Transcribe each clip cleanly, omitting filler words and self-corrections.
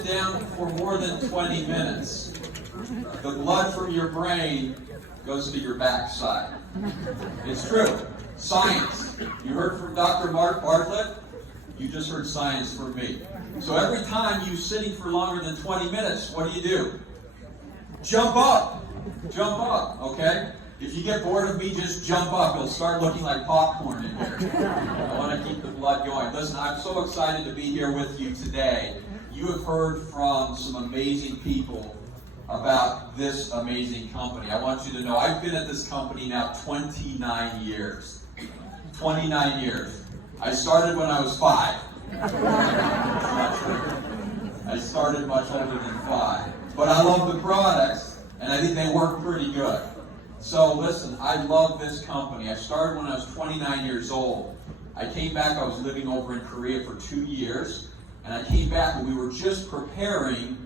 sit down for more than 20 minutes, the blood from your brain goes to your backside. It's true. Science. You heard from Dr. Mark Bartlett. You just heard science from me. So every time you're sitting for longer than 20 minutes, what do? Jump up. Jump up, okay? If you get bored of me, just jump up. It'll start looking like popcorn in here. I want to keep the blood going. Listen, I'm so excited to be here with you today. You have heard from some amazing people about this amazing company. I want you to know I've been at this company now 29 years. 29 years. I started when I was 5. That's not true. I started much older than 5. But I love the products, and I think they work pretty good. So listen, I love this company. I started when I was 29 years old. I came back, I was living over in Korea for 2 years, and I came back and we were just preparing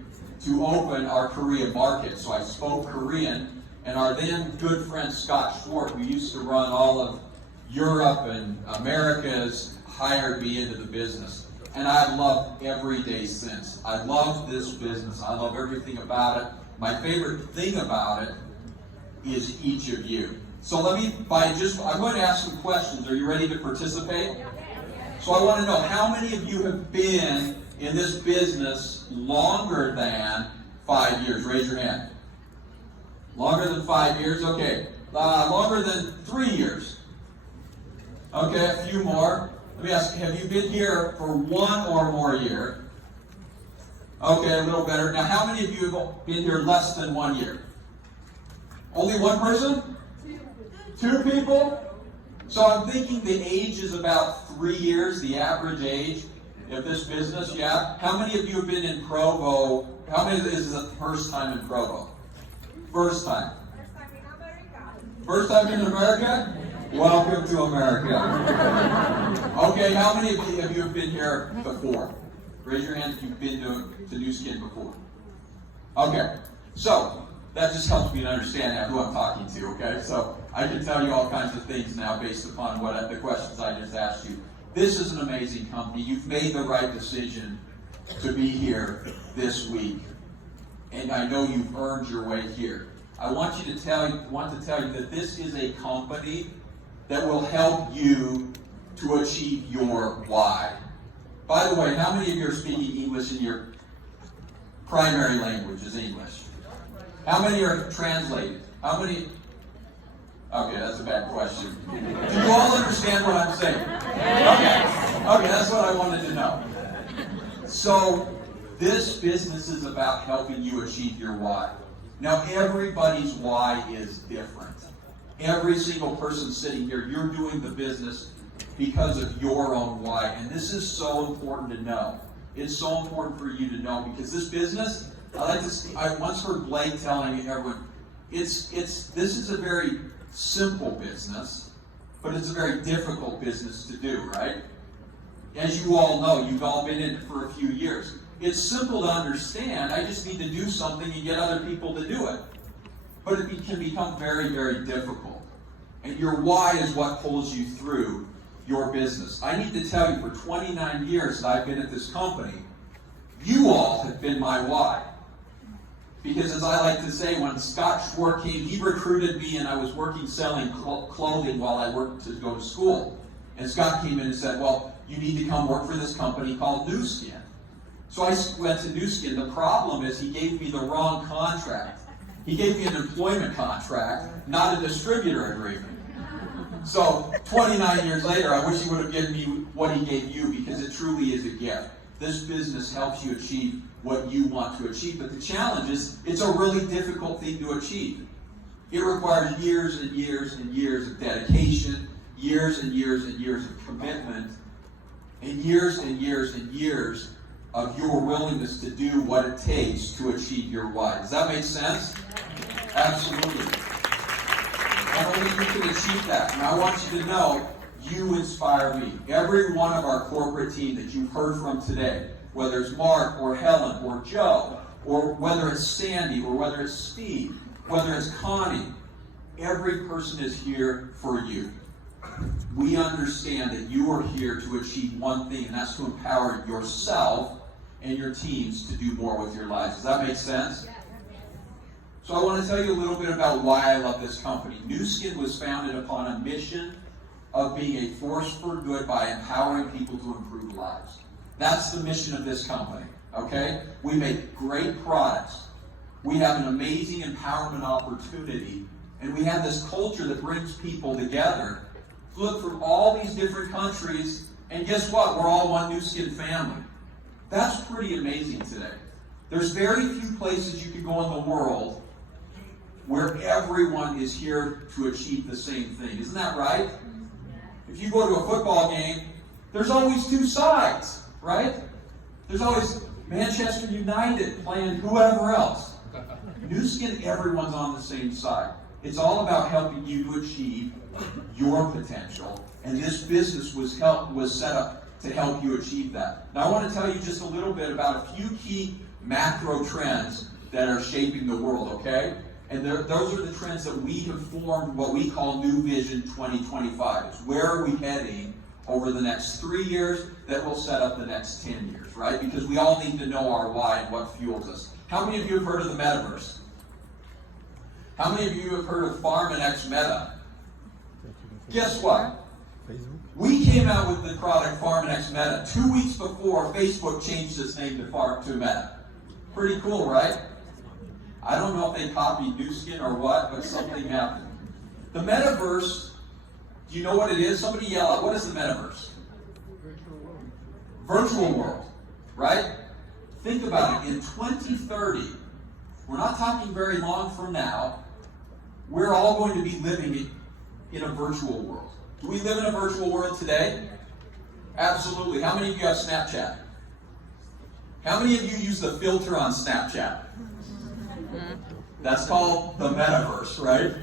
to open our Korea market. So I spoke Korean, and our then good friend Scott Schwartz, who used to run all of Europe and Americas, hired me into the business. And I've loved every day since. I love this business. I love everything about it. My favorite thing about it is each of you. So I'm going to ask some questions. Are you ready to participate? So I want to know, how many of you have been in this business longer than 5 years? Raise your hand. Longer than 5 years? Okay. Longer than 3 years? Okay, a few more. Let me ask, have you been here for 1 or more year? Okay, a little better. Now, how many of you have been here less than 1 year? Only one person? 2 people? So I'm thinking the age is about 3 years, the average age of this business, yeah? How many of you have been in Provo? How many of this is the first time in Provo? First time. First time in America? Welcome to America. Okay, how many of you have been here before? Raise your hand if you've been to Nuskin before. Okay, so that just helps me to understand who I'm talking to, okay? So I can tell you all kinds of things now based upon the questions I just asked you. This is an amazing company. You've made the right decision to be here this week, and I know you've earned your way here. I want to tell you that this is a company that will help you to achieve your why. By the way, how many of you are speaking English in your primary language is English? How many are translated? How many? Okay, that's a bad question. Do you all understand what I'm saying? Okay, that's what I wanted to know. So, this business is about helping you achieve your why. Now, everybody's why is different. Every single person sitting here, you're doing the business because of your own why. And this is so important to know. It's so important for you to know, because this business, I once heard Blake telling everyone, this is a very simple business, but it's a very difficult business to do, right? As you all know, you've all been in it for a few years. It's simple to understand. I just need to do something and get other people to do it. But it can become very, very difficult. And your why is what pulls you through your business. I need to tell you, for 29 years that I've been at this company, you all have been my why. Because as I like to say, when Scott Schwartz came, he recruited me, and I was working selling clothing while I worked to go to school. And Scott came in and said, well, you need to come work for this company called Nuskin. So I went to Nuskin. The problem is he gave me the wrong contract. He gave me an employment contract, not a distributor agreement. So 29 years later, I wish he would have given me what he gave you, because it truly is a gift. This business helps you achieve what you want to achieve, but the challenge is it's a really difficult thing to achieve. It requires years and years and years of dedication, years and years and years of commitment, and years and years and years of your willingness to do what it takes to achieve your why. Does that make sense? Absolutely. And only you can achieve that. And I want you to know, you inspire me. Every one of our corporate team that you've heard from today, whether it's Mark or Helen or Joe, or whether it's Sandy, or whether it's Steve, whether it's Connie, every person is here for you. We understand that you are here to achieve one thing, and that's to empower yourself and your teams to do more with your lives. Does that make sense? So I want to tell you a little bit about why I love this company. Nuskin was founded upon a mission of being a force for good by empowering people to improve lives. That's the mission of this company, okay? We make great products. We have an amazing empowerment opportunity, and we have this culture that brings people together. Look, from all these different countries, and guess what? We're all one Nuskin family. That's pretty amazing today. There's very few places you can go in the world where everyone is here to achieve the same thing. Isn't that right? If you go to a football game, there's always two sides, right? There's always Manchester United playing whoever else. Nuskin, everyone's on the same side. It's all about helping you to achieve your potential, and this business was set up to help you achieve that. Now I want to tell you just a little bit about a few key macro trends that are shaping the world, okay? And those are the trends that we have formed what we call New Vision 2025. It's where are we heading over the next 3 years that will set up the next 10 years, right? Because we all need to know our why and what fuels us. How many of you have heard of the metaverse? How many of you have heard of Farm and X Meta? Guess what? We came out with the product Farm and X Meta 2 weeks before Facebook changed its name to Meta. Pretty cool, right? I don't know if they copied Nuskin or what, but something happened. The metaverse, do you know what it is? Somebody yell out, what is the metaverse? Virtual world, right? Think about it. In 2030, we're not talking very long from now, we're all going to be living in a virtual world. Do we live in a virtual world today? Absolutely. How many of you have Snapchat? How many of you use the filter on Snapchat? That's called the metaverse, right?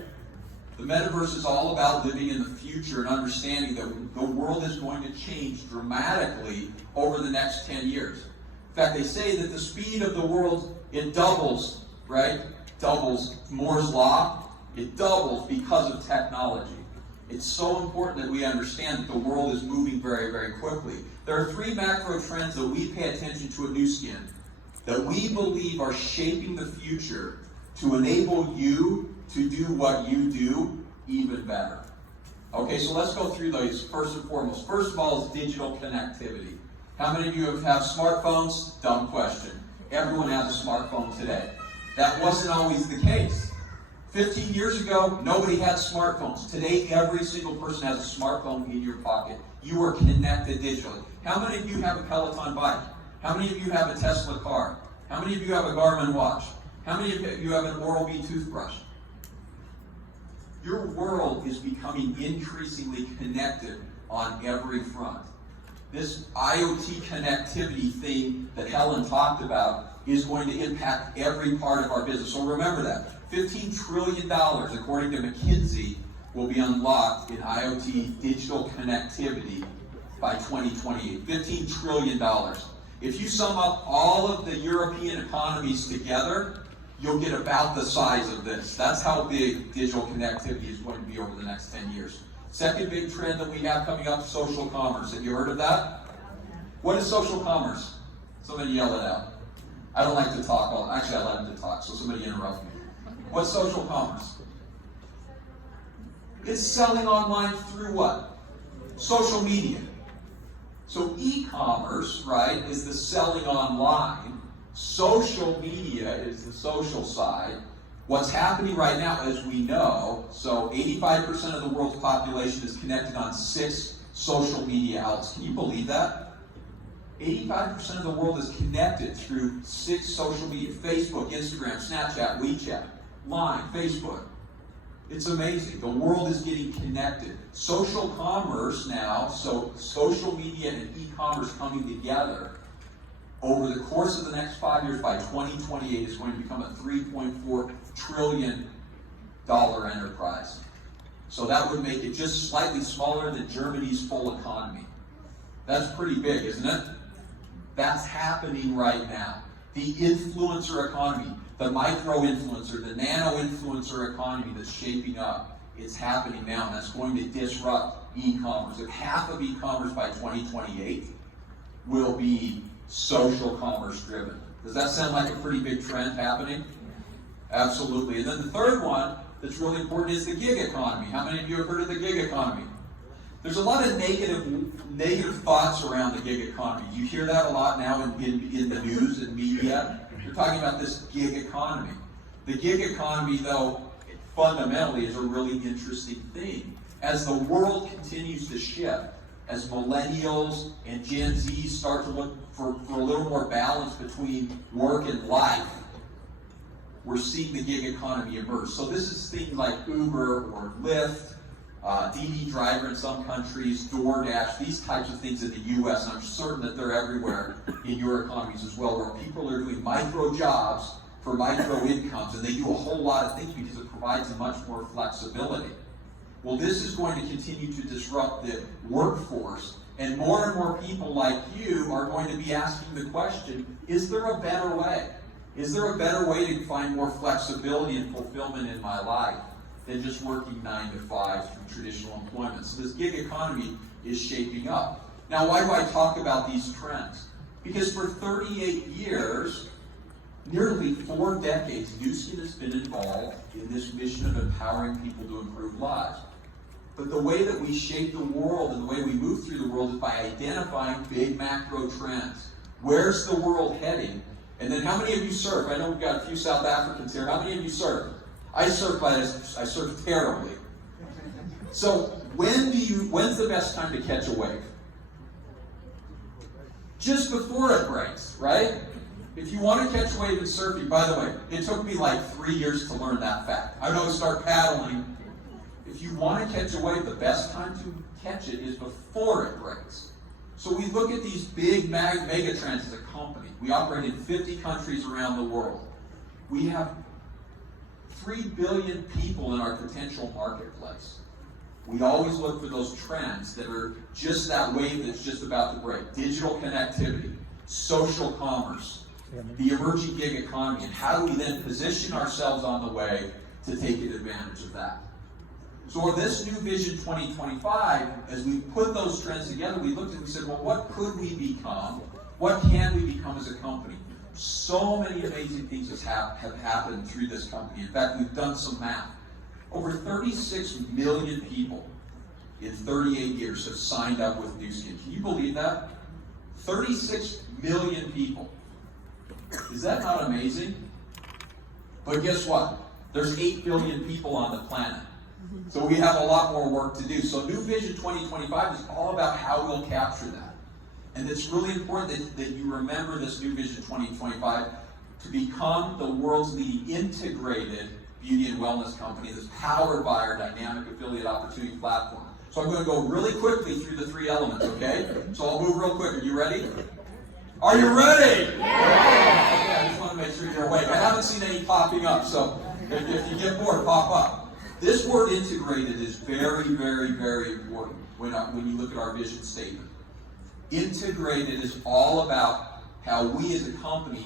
The metaverse is all about living in the future and understanding that the world is going to change dramatically over the next 10 years. In fact, they say that the speed of the world, it doubles, right? Doubles. Moore's Law, it doubles because of technology. It's so important that we understand that the world is moving very, very quickly. There are 3 macro trends that we pay attention to at Nuskin that we believe are shaping the future to enable you to do what you do even better. Okay, so let's go through those first and foremost. First of all is digital connectivity. How many of you have smartphones? Dumb question. Everyone has a smartphone today. That wasn't always the case. 15 years ago, nobody had smartphones. Today, every single person has a smartphone in your pocket. You are connected digitally. How many of you have a Peloton bike? How many of you have a Tesla car? How many of you have a Garmin watch? How many of you have an Oral-B toothbrush? Your world is becoming increasingly connected on every front. This IoT connectivity thing that Helen talked about is going to impact every part of our business. So remember that. $15 trillion, according to McKinsey, will be unlocked in IoT digital connectivity by 2028. $15 trillion. If you sum up all of the European economies together, you'll get about the size of this. That's how big digital connectivity is going to be over the next 10 years. Second big trend that we have coming up, social commerce. Have you heard of that? What is social commerce? Somebody yell it out. I don't like to talk. Actually, I let them to talk, so somebody interrupt me. What's social commerce? It's selling online through what? Social media. So e-commerce, right, is the selling online. Social media is the social side. What's happening right now, as we know, so 85% of the world's population is connected on 6 social media outlets. Can you believe that? 85% of the world is connected through 6 social media: Facebook, Instagram, Snapchat, WeChat, Line, Facebook. It's amazing. The world is getting connected. Social commerce now, so social media and e-commerce coming together, over the course of the next 5 years, by 2028, is going to become a $3.4 trillion enterprise. So that would make it just slightly smaller than Germany's full economy. That's pretty big, isn't it? That's happening right now. The influencer economy, the micro-influencer, the nano-influencer economy that's shaping up, it's happening now, and that's going to disrupt e-commerce. If half of e-commerce by 2028 will be social commerce driven. Does that sound like a pretty big trend happening? Absolutely. And then the third one that's really important is the gig economy. How many of you have heard of the gig economy? There's a lot of negative thoughts around the gig economy. You hear that a lot now in the news and media. They're talking about this gig economy. The gig economy, though, fundamentally is a really interesting thing. As the world continues to shift, as millennials and Gen Z start to look for a little more balance between work and life, we're seeing the gig economy emerge. So this is things like Uber or Lyft, DD driver in some countries, DoorDash, these types of things in the U.S. And I'm certain that they're everywhere in your economies as well, where people are doing micro jobs for micro incomes, and they do a whole lot of things because it provides much more flexibility. Well, this is going to continue to disrupt the workforce, and more people like you are going to be asking the question, is there a better way? Is there a better way to find more flexibility and fulfillment in my life than just working 9 to 5 through traditional employment? So this gig economy is shaping up. Now, why do I talk about these trends? Because for 38 years, nearly 4 decades, Nuskin has been involved in this mission of empowering people to improve lives. But the way that we shape the world and the way we move through the world is by identifying big macro trends. Where's the world heading? And then how many of you surf? I know we've got a few South Africans here. How many of you surf? I surf, but I surf terribly. So when's the best time to catch a wave? Just before it breaks, right? If you want to catch a wave in surfing, by the way, it took me like 3 years to learn that fact. I would always start paddling. If you want to catch a wave, the best time to catch it is before it breaks. So we look at these big mega trends as a company. We operate in 50 countries around the world. We have 3 billion people in our potential marketplace. We always look for those trends that are just that wave that's just about to break. Digital connectivity, social commerce, the emerging gig economy, and how do we then position ourselves on the way to take advantage of that? So for this new Vision 2025, as we put those trends together, we looked and we said, well, what could we become? What can we become as a company? So many amazing things have happened through this company. In fact, we've done some math. Over 36 million people in 38 years have signed up with Nuskin. Can you believe that? 36 million people. Is that not amazing? But guess what? There's 8 billion people on the planet. So we have a lot more work to do. So New Vision 2025 is all about how we'll capture that. And it's really important that you remember this New Vision 2025 to become the world's leading integrated beauty and wellness company that's powered by our dynamic affiliate opportunity platform. So I'm going to go really quickly through the 3 elements, okay? So I'll move real quick. Are you ready? Are you ready? Yeah! Okay, I just want to make sure you're awake. I haven't seen any popping up, so if you get bored, pop up. This word integrated is very, very, very important when you look at our vision statement. Integrated is all about how we as a company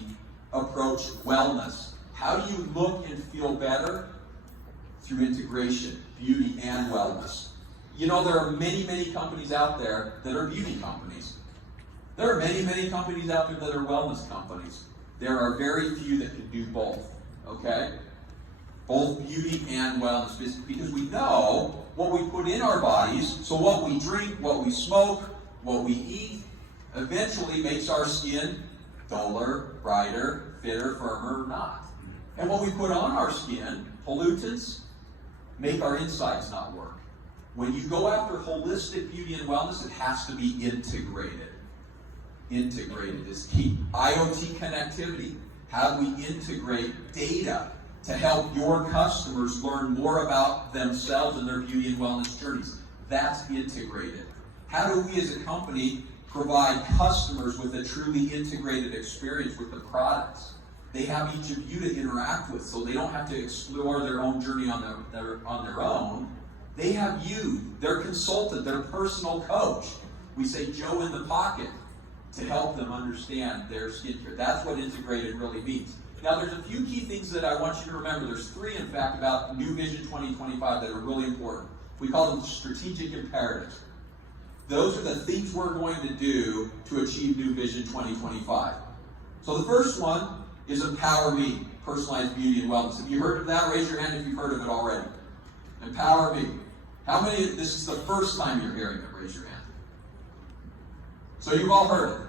approach wellness. How do you look and feel better? Through integration, beauty and wellness. You know, there are many, many companies out there that are beauty companies. There are many, many companies out there that are wellness companies. There are very few that can do both, okay? Both beauty and wellness, because we know what we put in our bodies, so what we drink, what we smoke, what we eat, eventually makes our skin duller, brighter, fitter, firmer, not. And what we put on our skin, pollutants, make our insides not work. When you go after holistic beauty and wellness, it has to be integrated. Integrated is key. IoT connectivity. How do we integrate data to help your customers learn more about themselves and their beauty and wellness journeys? That's integrated. How do we as a company provide customers with a truly integrated experience with the products? They have each of you to interact with, so they don't have to explore their own journey on their own. They have you, their consultant, their personal coach. We say Joe in the pocket to help them understand their skincare. That's what integrated really means. Now, there's a few key things that I want you to remember. There's 3, in fact, about New Vision 2025 that are really important. We call them strategic imperatives. Those are the things we're going to do to achieve New Vision 2025. So the first one is Empower Me, personalized beauty and wellness. Have you heard of that? Raise your hand if you've heard of it already. Empower Me. How many, this is the first time you're hearing it? Raise your hand. So you've all heard it.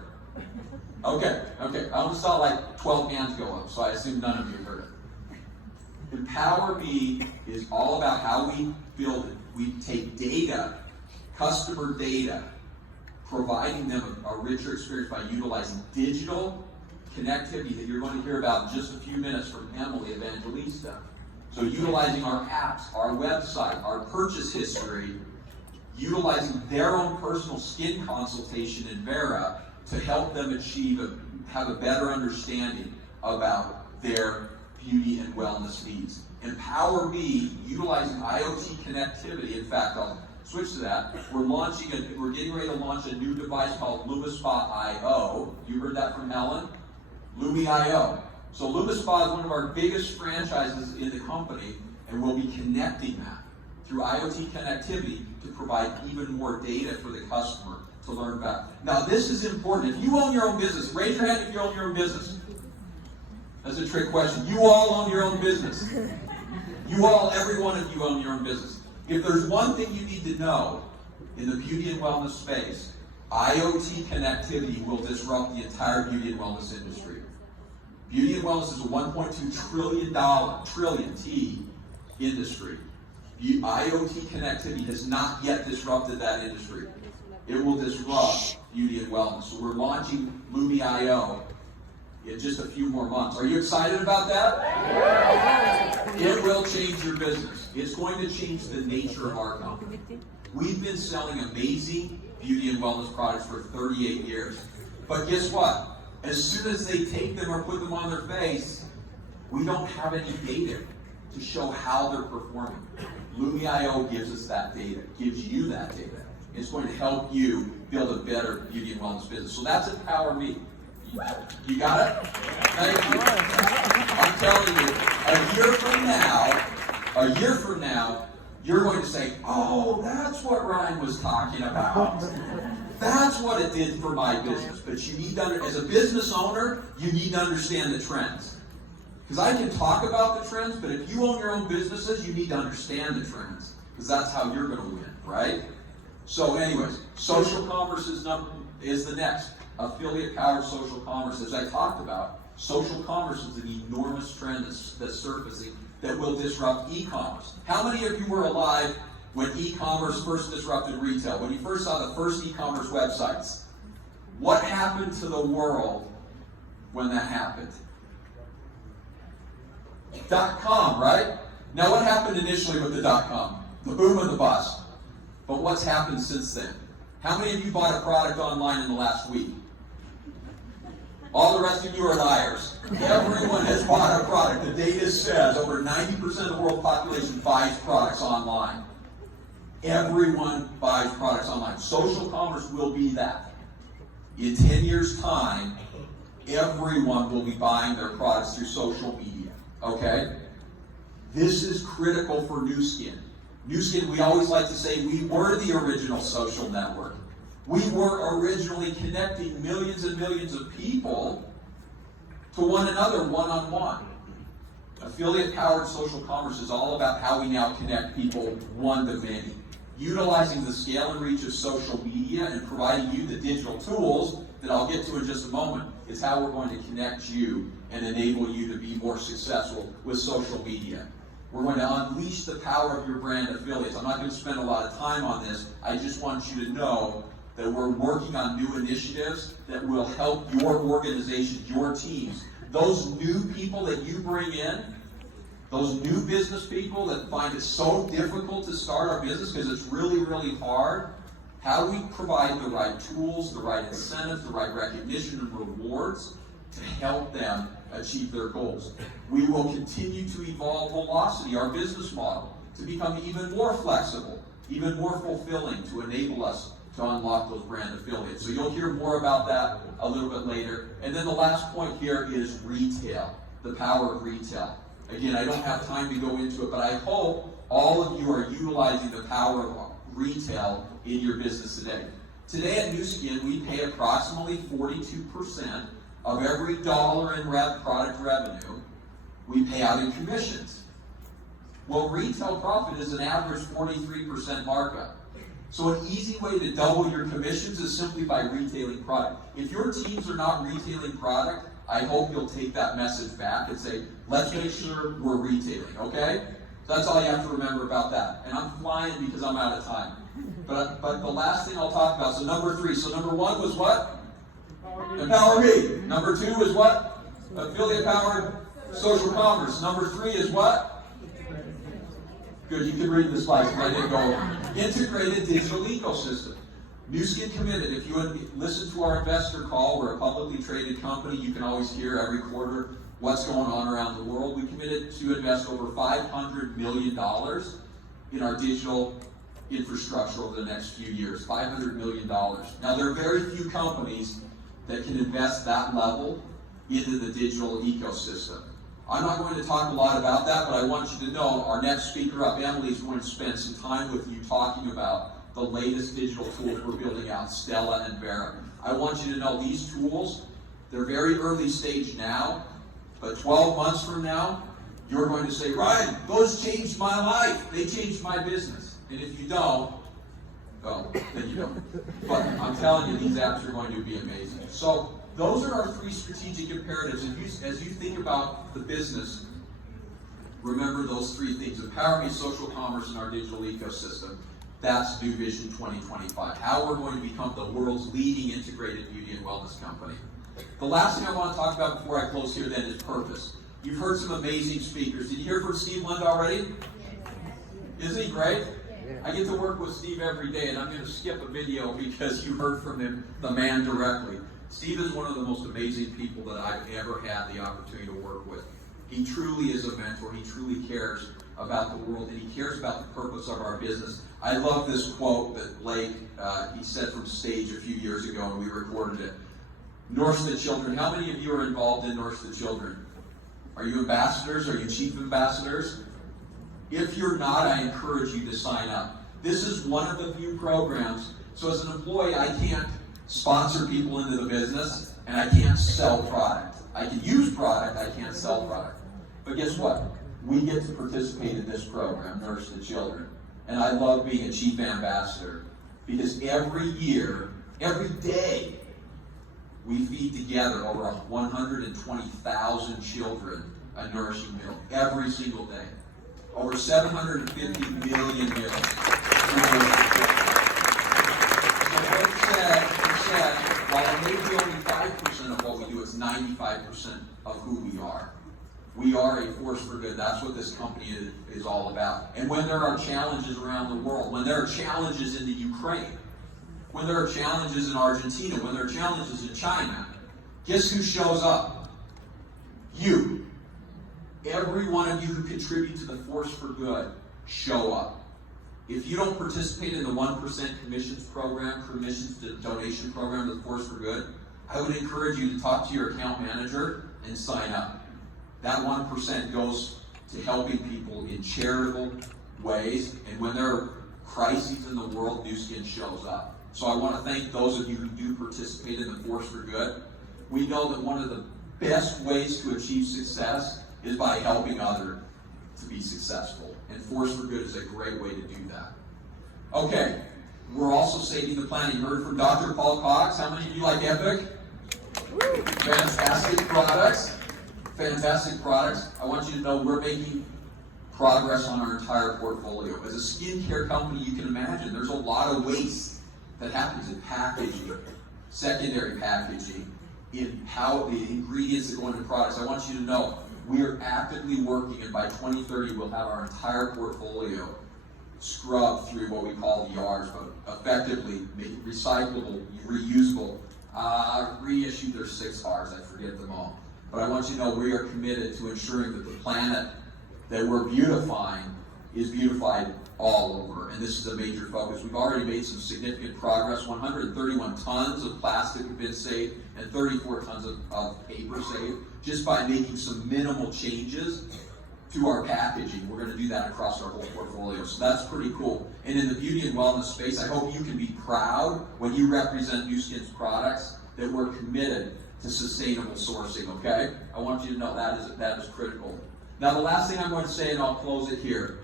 Okay. I only saw like 12 hands go up, so I assume none of you heard it. Empower Me is all about how we build it. We take data, customer data, providing them a richer experience by utilizing digital connectivity that you're going to hear about in just a few minutes from Emily Evangelista. So utilizing our apps, our website, our purchase history, utilizing their own personal skin consultation in Vera to help them have a better understanding about their beauty and wellness needs. Empower Me, utilizing IoT connectivity. In fact, I'll switch to that. We're getting ready to launch a new device called LumiSpa IO. You heard that from Helen? Lumi IO. So LumiSpa is one of our biggest franchises in the company, and we'll be connecting that through IoT connectivity to provide even more data for the customer to learn about. Now, this is important. If you own your own business, raise your hand if you own your own business. That's a trick question. You all own your own business. Every one of you own your own business. If there's one thing you need to know in the beauty and wellness space, IoT connectivity will disrupt the entire beauty and wellness industry. Beauty and wellness is a $1.2 trillion industry. IoT connectivity has not yet disrupted that industry. It will disrupt beauty and wellness. So we're launching Lumi IO in just a few more months. Are you excited about that? It will change your business. It's going to change the nature of our company. We've been selling amazing beauty and wellness products for 38 years. But guess what? As soon as they take them or put them on their face, we don't have any data to show how they're performing. Lumi IO gives us that data, gives you that data. It's going to help you build a better beauty and wellness business. So that's Empower Me. You got it? Thank you. I'm telling you, a year from now, you're going to say, oh, that's what Ryan was talking about. That's what it did for my business. But you need to, as a business owner, you need to understand the trends. Because I can talk about the trends, but if you own your own businesses, you need to understand the trends. Because that's how you're going to win, right? So anyways, social commerce is the next. Affiliate-powered social commerce. As I talked about, social commerce is an enormous trend that's surfacing that will disrupt e-commerce. How many of you were alive when e-commerce first disrupted retail? When you first saw the first e-commerce websites? What happened to the world when that happened? .com, right? Now what happened initially with the .com? The boom and the bust. But what's happened since then? How many of you bought a product online in the last week? All the rest of you are liars. Everyone has bought a product. The data says over 90% of the world population buys products online. Everyone buys products online. Social commerce will be that. In 10 years' time, everyone will be buying their products through social media. Okay? This is critical for Nuskin. Nuskin, we always like to say we were the original social network. We were originally connecting millions and millions of people to one another one-on-one. Affiliate-powered social commerce is all about how we now connect people one to many. Utilizing the scale and reach of social media and providing you the digital tools that I'll get to in just a moment is how we're going to connect you and enable you to be more successful with social media. We're going to unleash the power of your brand affiliates. I'm not going to spend a lot of time on this. I just want you to know that we're working on new initiatives that will help your organization, your teams. Those new people that you bring in, those new business people that find it so difficult to start our business because it's really, really hard, how do we provide the right tools, the right incentives, the right recognition and rewards to help them achieve their goals? We will continue to evolve Velocity, our business model, to become even more flexible, even more fulfilling, to enable us to unlock those brand affiliates. So you'll hear more about that a little bit later. And then the last point here is retail, the power of retail. Again, I don't have time to go into it, but I hope all of you are utilizing the power of retail in your business today. Today at Nuskin, we pay approximately 42% of every dollar in product revenue we pay out in commissions. Well, retail profit is an average 43% markup. So an easy way to double your commissions is simply by retailing product. If your teams are not retailing product, I hope you'll take that message back and say, let's make sure we're retailing, okay? So that's all you have to remember about that. And I'm flying because I'm out of time. But the last thing I'll talk about, so number 3. So number 1 was what? Empower me. Number 2 is what? Affiliate-powered social commerce. Number 3 is what? Good, you can read the slides, but I didn't go. Integrated digital ecosystem. Nuskin committed. If you listen to our investor call, we're a publicly traded company. You can always hear every quarter what's going on around the world. We committed to invest over $500 million in our digital infrastructure over the next few years. $500 million. Now, there are very few companies that can invest that level into the digital ecosystem. I'm not going to talk a lot about that, but I want you to know our next speaker up, Emily, is going to spend some time with you talking about the latest digital tools we're building out, Stella and Vera. I want you to know these tools, they're very early stage now, but 12 months from now, you're going to say, Ryan, those changed my life. They changed my business. And if you don't, well, then you don't. But I'm telling you, these apps are going to be amazing. So those are our 3 strategic imperatives. As you think about the business, remember those 3 things: empower me, social commerce, and our digital ecosystem. That's New Vision 2025. How we're going to become the world's leading integrated beauty and wellness company. The last thing I want to talk about before I close here then is purpose. You've heard some amazing speakers. Did you hear from Steve Lund already? Isn't he great? I get to work with Steve every day, and I'm going to skip a video because you heard from him, the man, directly. Steve is one of the most amazing people that I've ever had the opportunity to work with. He truly is a mentor. He truly cares about the world, and he cares about the purpose of our business. I love this quote that Blake, he said from stage a few years ago, and we recorded it. Nourish the Children. How many of you are involved in Nourish the Children? Are you ambassadors? Are you chief ambassadors? If you're not, I encourage you to sign up. This is one of the few programs. So as an employee, I can't sponsor people into the business, and I can't sell product. I can use product, I can't sell product. But guess what? We get to participate in this program, Nourish the Children. And I love being a chief ambassador because every year, every day, we feed together over 120,000 children a nourishing meal every single day. Over 750 million meals. While it may be only 5% of what we do, it's 95% of who we are. We are a force for good. That's what this company is all about. And when there are challenges around the world, when there are challenges in the Ukraine, when there are challenges in Argentina, when there are challenges in China, guess who shows up? You. Every one of you who contribute to the force for good, show up. If you don't participate in the 1% commissions program, commissions donation program of the Force for Good, I would encourage you to talk to your account manager and sign up. That 1% goes to helping people in charitable ways, and when there are crises in the world, Nuskin shows up. So I want to thank those of you who do participate in the Force for Good. We know that one of the best ways to achieve success is by helping others to be successful. And Force for Good is a great way to do that. Okay, we're also saving the planet. You heard from Dr. Paul Cox. How many of you like Epic? Fantastic products. Fantastic products. I want you to know we're making progress on our entire portfolio. As a skincare company, you can imagine there's a lot of waste that happens in packaging, secondary packaging, in how the ingredients that go into products. I want you to know we are actively working, and by 2030 we'll have our entire portfolio scrubbed through what we call the R's, but effectively make it recyclable, reusable, reissue. There's 6 R's, I forget them all. But I want you to know we are committed to ensuring that the planet that we're beautifying is beautified all over, and this is a major focus. We've already made some significant progress. 131 tons of plastic have been saved, and 34 tons of paper saved, just by making some minimal changes to our packaging. We're going to do that across our whole portfolio. So that's pretty cool. And in the beauty and wellness space, I hope you can be proud when you represent Nuskin's products that we're committed to sustainable sourcing, okay? I want you to know that is critical. Now, the last thing I'm going to say, and I'll close it here,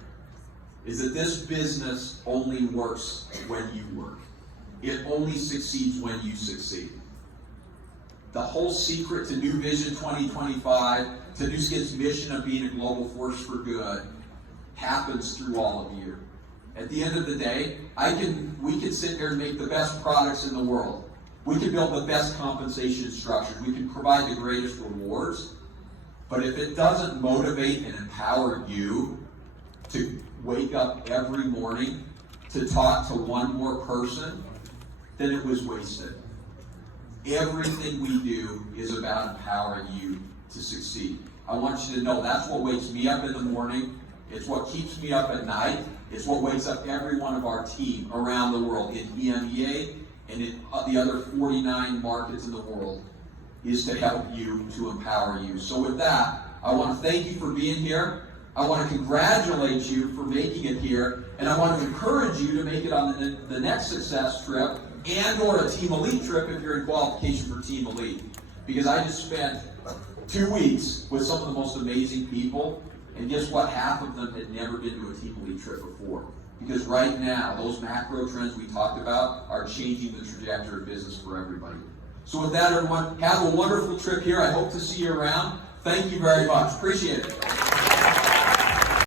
is that this business only works when you work. It only succeeds when you succeed. The whole secret to New Vision 2025, to Nuskin's mission of being a global force for good, happens through all of you. At the end of the day, we can sit here and make the best products in the world. We can build the best compensation structures. We can provide the greatest rewards. But if it doesn't motivate and empower you to wake up every morning to talk to one more person, then it was wasted. Everything we do is about empowering you to succeed. I want you to know that's what wakes me up in the morning. It's what keeps me up at night. It's what wakes up every one of our team around the world in EMEA and in the other 49 markets in the world, is to help you, to empower you. So with that, I want to thank you for being here. I want to congratulate you for making it here, and I want to encourage you to make it on the next success trip and or a Team Elite trip if you're in qualification for Team Elite. Because I just spent 2 weeks with some of the most amazing people, and guess what? Half of them had never been to a Team Elite trip before. Because right now, those macro trends we talked about are changing the trajectory of business for everybody. So with that, everyone, have a wonderful trip here. I hope to see you around. Thank you very much. Appreciate it.